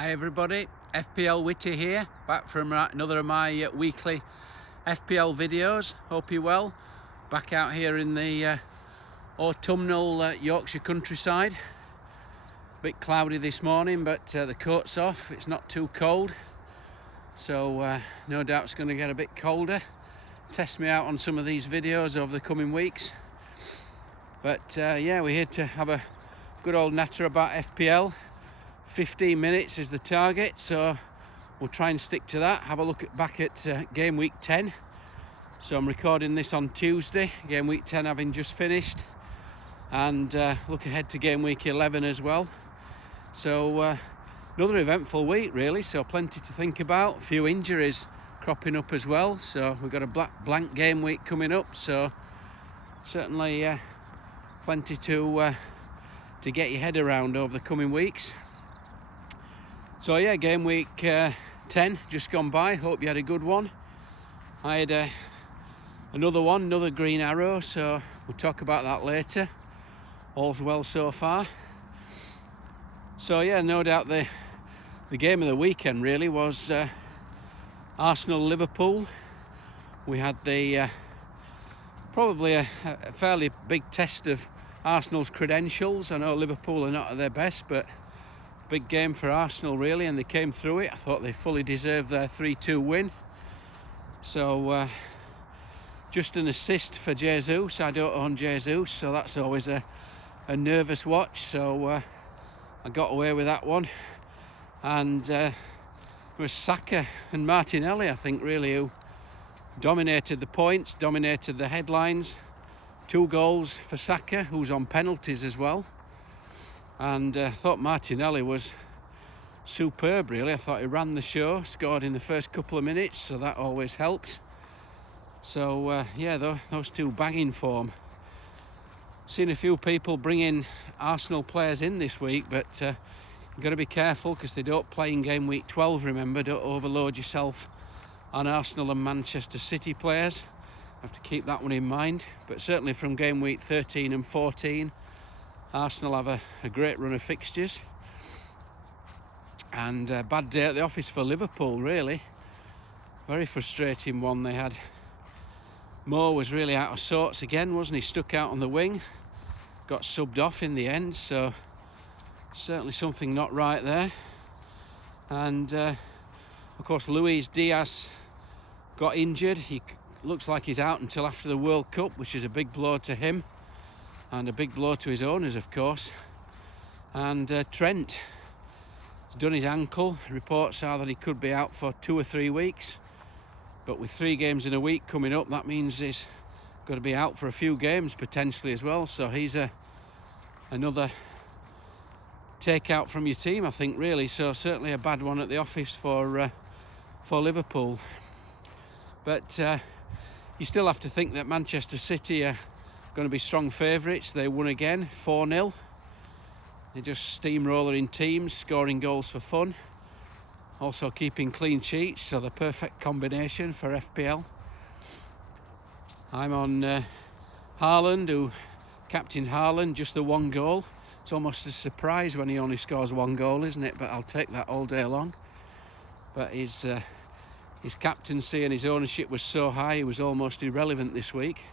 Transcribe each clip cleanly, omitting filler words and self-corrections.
Hi everybody, FPL Witty here, back from another of my weekly FPL videos. Hope you're well. Back out here in the autumnal Yorkshire countryside. Bit cloudy this morning, but the coat's off. It's not too cold, so no doubt it's going to get a bit colder. Test me out on some of these videos over the coming weeks. But yeah, we're here to have a good old natter about FPL. 15 minutes is the target, so we'll try and stick to that. Have a look back at game week 10. So I'm recording this on Tuesday, game week 10 having just finished, and look ahead to game week 11 as well. So another eventful week really, so plenty to think about. A few injuries cropping up as well, so we've got a blank game week coming up, so certainly plenty to get your head around over the coming weeks. So yeah, game week 10 just gone by. Hope you had a good one. I had another green arrow, so we'll talk about that later. All's well so far. So yeah, no doubt the game of the weekend really was Arsenal-Liverpool. We had the probably a fairly big test of Arsenal's credentials. I know Liverpool are not at their best, but big game for Arsenal really, and they came through it. I thought they fully deserved their 3-2 win. So just an assist for Jesus. I don't own Jesus, so that's always a nervous watch. So I got away with that one. And it was Saka and Martinelli, I think, really, who dominated the points, dominated the headlines. 2 goals for Saka, who's on penalties as well. And I thought Martinelli was superb really. I thought he ran the show, scored in the first couple of minutes, so that always helps. So yeah, those 2 banging form. Seen a few people bringing Arsenal players in this week, but you've got to be careful because they don't play in game week 12, remember. Don't overload yourself on Arsenal and Manchester City players. Have to keep that one in mind. But certainly from game week 13 and 14, Arsenal have a great run of fixtures, and a bad day at the office for Liverpool really. Very frustrating one they had. Mo was really out of sorts again, wasn't he? Stuck out on the wing, got subbed off in the end, so certainly something not right there. And of course Luis Diaz got injured. He looks like he's out until after the World Cup, which is a big blow to him. And a big blow to his owners, of course. And Trent has done his ankle. Reports are that he could be out for 2 or 3 weeks. But with 3 games in a week coming up, that means he's got to be out for a few games potentially as well. So he's another takeout from your team, I think, really. So certainly a bad one at the office for Liverpool. But you still have to think that Manchester City are going to be strong favourites. They won again, 4-0. They're just steamrolling teams, scoring goals for fun, also keeping clean sheets, so the perfect combination for FPL. I'm on Haaland, who captained Haaland, just the 1 goal. It's almost a surprise when he only scores 1 goal, isn't it? But I'll take that all day long. But his captaincy and his ownership was so high, he was almost irrelevant this week.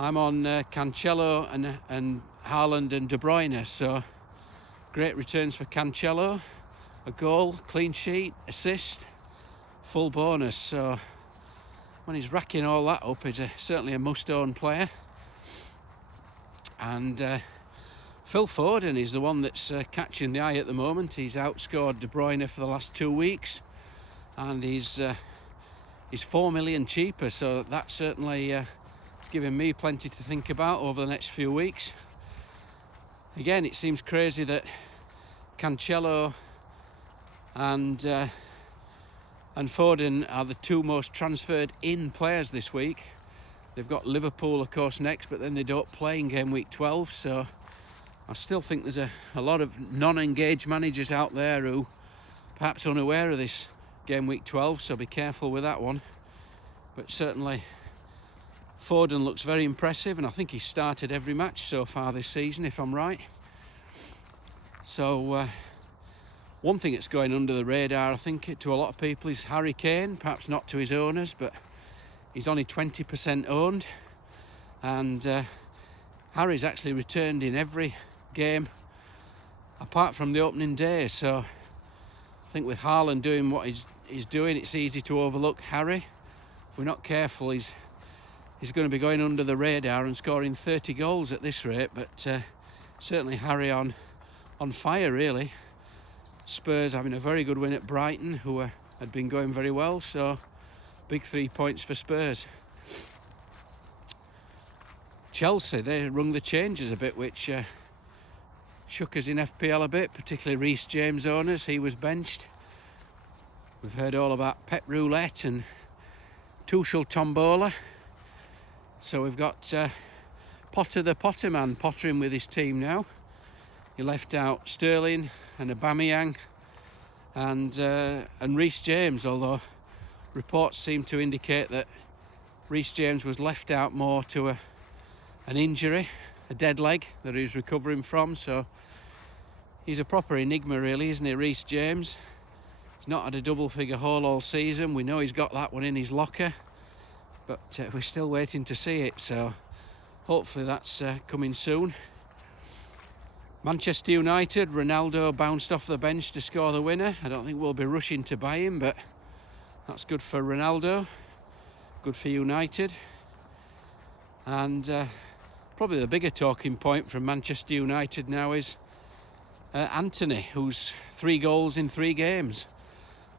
I'm on Cancelo and Haaland and De Bruyne, so great returns for Cancelo. A goal, clean sheet, assist, full bonus. So when he's racking all that up, he's certainly a must-own player. And Phil Foden is the one that's catching the eye at the moment. He's outscored De Bruyne for the last 2 weeks, and he's 4 million cheaper, so that certainly it's giving me plenty to think about over the next few weeks. Again, it seems crazy that Cancelo and Foden are the 2 most transferred in players this week. They've got Liverpool, of course, next, but then they don't play in game week 12. So I still think there's a lot of non-engaged managers out there who perhaps unaware of this game week 12. So be careful with that one. But certainly Foden looks very impressive, and I think he's started every match so far this season, if I'm right. So One thing that's going under the radar, I think, to a lot of people is Harry Kane. Perhaps not to his owners, but he's only 20% owned. And Harry's actually returned in every game apart from the opening day. So I think with Haaland doing what he's doing, it's easy to overlook Harry. If we're not careful, he's going to be going under the radar and scoring 30 goals at this rate. But certainly Harry on fire, really. Spurs having a very good win at Brighton, who had been going very well. So big 3 points for Spurs. Chelsea, they rung the changes a bit, which shook us in FPL a bit, particularly Reece James owners. He was benched. We've heard all about Pep Roulette and Tuchel Tombola. So we've got Potter the Potterman pottering with his team now. He left out Sterling and Aubameyang and Reece James, although reports seem to indicate that Reece James was left out more to an injury, a dead leg that he's recovering from. So he's a proper enigma, really, isn't he, Reece James? He's not had a double-figure haul all season. We know he's got that one in his locker, but we're still waiting to see it. So hopefully that's coming soon. Manchester United, Ronaldo bounced off the bench to score the winner. I don't think we'll be rushing to buy him, but that's good for Ronaldo, good for United. And probably the bigger talking point from Manchester United now is Anthony, who's 3 goals in 3 games.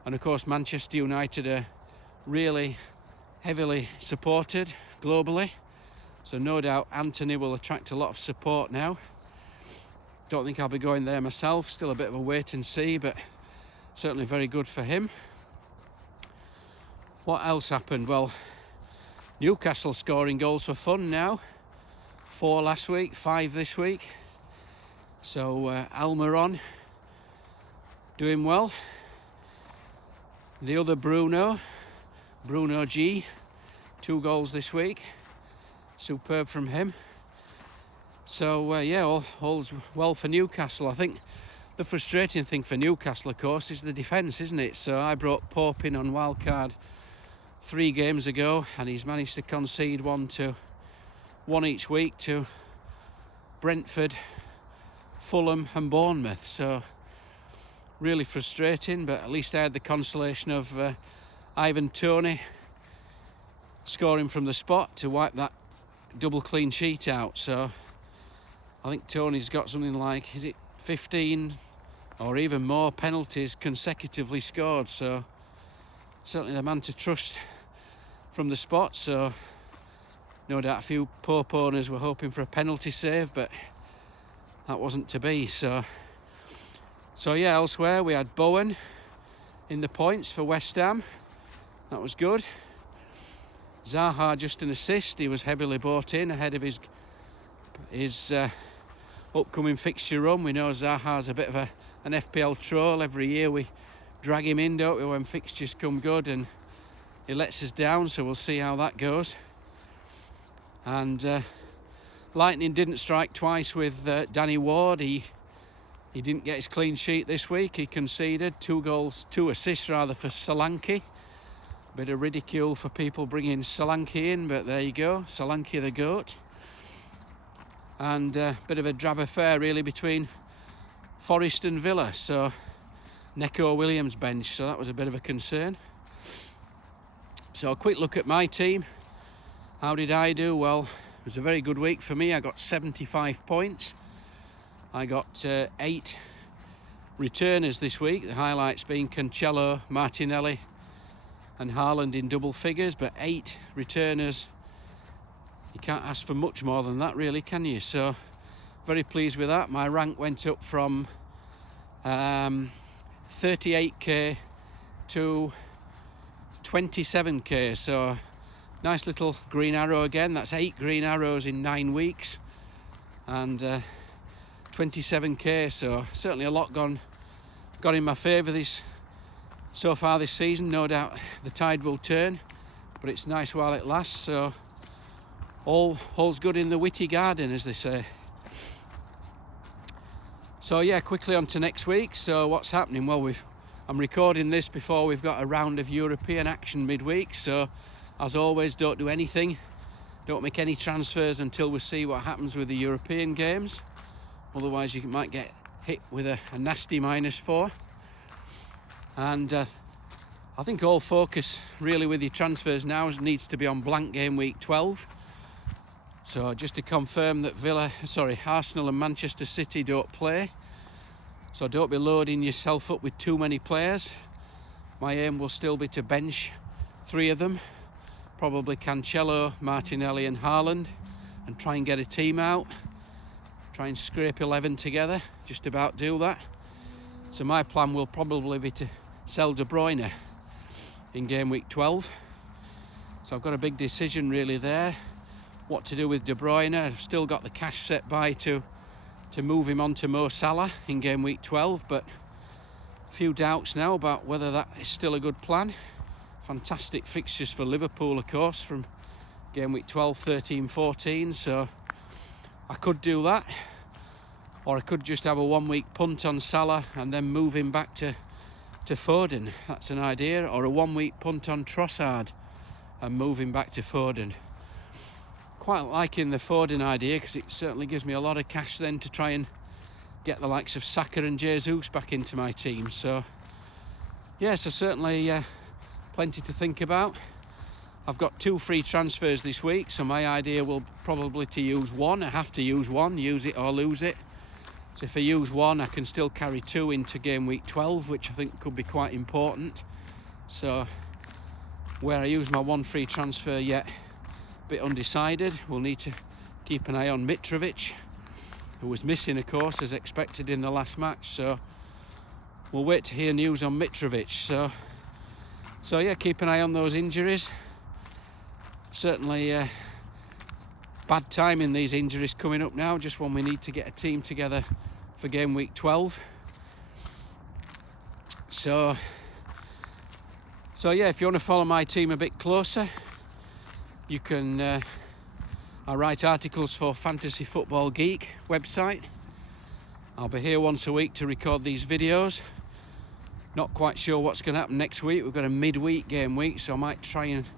And of course Manchester United are really heavily supported globally, so no doubt Anthony will attract a lot of support now. Don't think I'll be going there myself, still a bit of a wait and see, but certainly very good for him. What else happened? Well, Newcastle scoring goals for fun now. 4 last week, 5 this week. So Almiron doing well. The other Bruno G, 2 goals this week. Superb from him. So yeah, all's well for Newcastle. I think the frustrating thing for Newcastle, of course, is the defence, isn't it? So I brought Pope in on wildcard 3 games ago, and he's managed to concede one each week to Brentford, Fulham and Bournemouth. So really frustrating, but at least I had the consolation of Ivan Toney scoring from the spot to wipe that double clean sheet out. So I think Tony's got something like, is it 15 or even more penalties consecutively scored. So certainly the man to trust from the spot. So no doubt a few Pope owners were hoping for a penalty save, but that wasn't to be. So yeah, elsewhere we had Bowen in the points for West Ham. That was good. Zaha just an assist. He was heavily bought in ahead of his upcoming fixture run. We know Zaha's a bit of an FPL troll. Every year we drag him in, don't we, when fixtures come good, and he lets us down, so we'll see how that goes. And lightning didn't strike twice with Danny Ward. He didn't get his clean sheet this week. He conceded 2 assists for Solanke. Bit of ridicule for people bringing Solanke in, but there you go, Solanke the GOAT. And a bit of a drab affair really between Forest and Villa. So Neco Williams bench, so that was a bit of a concern. So a quick look at my team. How did I do? Well, it was a very good week for me. I got 75 points. I got 8 returners this week. The highlights being Cancelo, Martinelli and Haaland in double figures, but 8 returners. You can't ask for much more than that, really, can you? So very pleased with that. My rank went up from 38k to 27k. So nice little green arrow again. That's 8 green arrows in 9 weeks, and 27k. So certainly a lot gone in my favour so far this season. No doubt the tide will turn, but it's nice while it lasts. So all's good in the witty garden, as they say. So yeah, quickly on to next week. So what's happening? Well, I'm recording this before we've got a round of European action midweek. So as always, don't do anything. Don't make any transfers until we see what happens with the European games. Otherwise you might get hit with a nasty -4. And I think all focus really with your transfers now needs to be on blank game week 12. So just to confirm that Arsenal and Manchester City don't play. So don't be loading yourself up with too many players. My aim will still be to bench 3 of them. Probably Cancelo, Martinelli and Haaland. And try and get a team out. Try and scrape 11 together. Just about do that. So my plan will probably be to sell De Bruyne in game week 12. So I've got a big decision really there. What to do with De Bruyne. I've still got the cash set by to move him on to Mo Salah in game week 12, but a few doubts now about whether that is still a good plan. Fantastic fixtures for Liverpool, of course, from game week 12, 13, 14, so I could do that, or I could just have a 1 week punt on Salah and then move him back to Foden. That's an idea. Or a 1 week punt on Trossard and move him back to Foden. Quite liking the Foden idea because it certainly gives me a lot of cash then to try and get the likes of Saka and Jesus back into my team. So yeah, so certainly plenty to think about. I've got 2 free transfers this week, so my idea will probably to use 1. I have to use 1, use it or lose it. So if I use 1, I can still carry 2 into game week 12, which I think could be quite important. So where I use my 1 free transfer yet, a bit undecided. We'll need to keep an eye on Mitrovic, who was missing, of course, as expected in the last match. So we'll wait to hear news on Mitrovic. So yeah, keep an eye on those injuries. Certainly bad timing, these injuries coming up now, just when we need to get a team together for game week 12. So yeah, if you want to follow my team a bit closer, you can I write articles for Fantasy Football Geek website. I'll be here once a week to record these videos. Not quite sure what's going to happen next week. We've got a midweek game week, so I might try and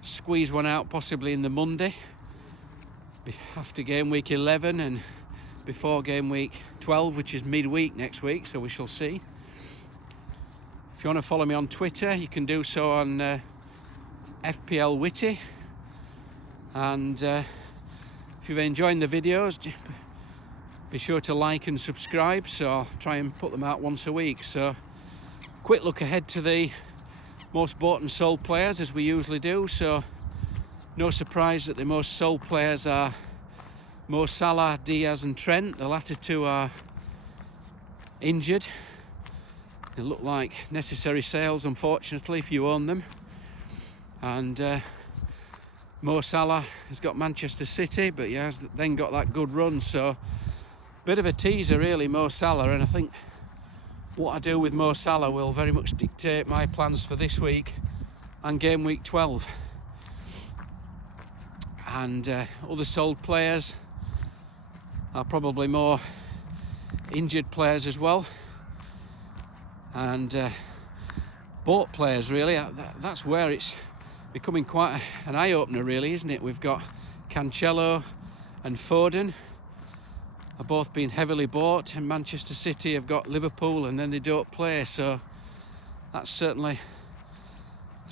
squeeze one out possibly in the Monday after game week 11 and before game week 12, which is midweek next week, so we shall see. If you want to follow me on Twitter, you can do so on FPL Witty. And if you've enjoyed the videos, be sure to like and subscribe, so I'll try and put them out once a week. So quick look ahead to the most bought and sold players, as we usually do. So no surprise that the most sold players are Mo Salah, Diaz and Trent. The latter 2 are injured. They look like necessary sales, unfortunately, if you own them. And Mo Salah has got Manchester City, but he has then got that good run. So bit of a teaser really, Mo Salah, and I think what I do with Mo Salah will very much dictate my plans for this week and game week 12. And other sold players are probably more injured players as well. And bought players really, that's where it's becoming quite an eye-opener really, isn't it? We've got Cancelo and Foden are both being heavily bought, and Manchester City have got Liverpool and then they don't play, so that's certainly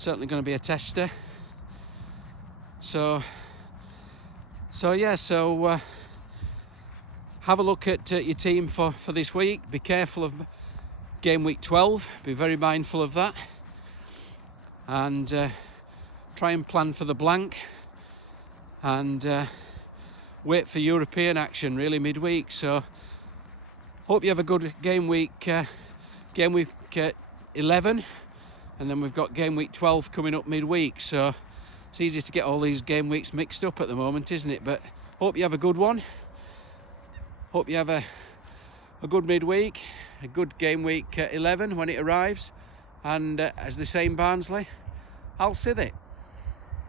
going to be a tester. So have a look at your team for this week. Be careful of game week 12, be very mindful of that, and try and plan for the blank, and wait for European action really midweek. So hope you have a good game week 11, and then we've got game week 12 coming up midweek. So it's easy to get all these game weeks mixed up at the moment, isn't it? But hope you have a good one. Hope you have a good midweek, a good game week 11 when it arrives. And as they say in Barnsley, I'll see it.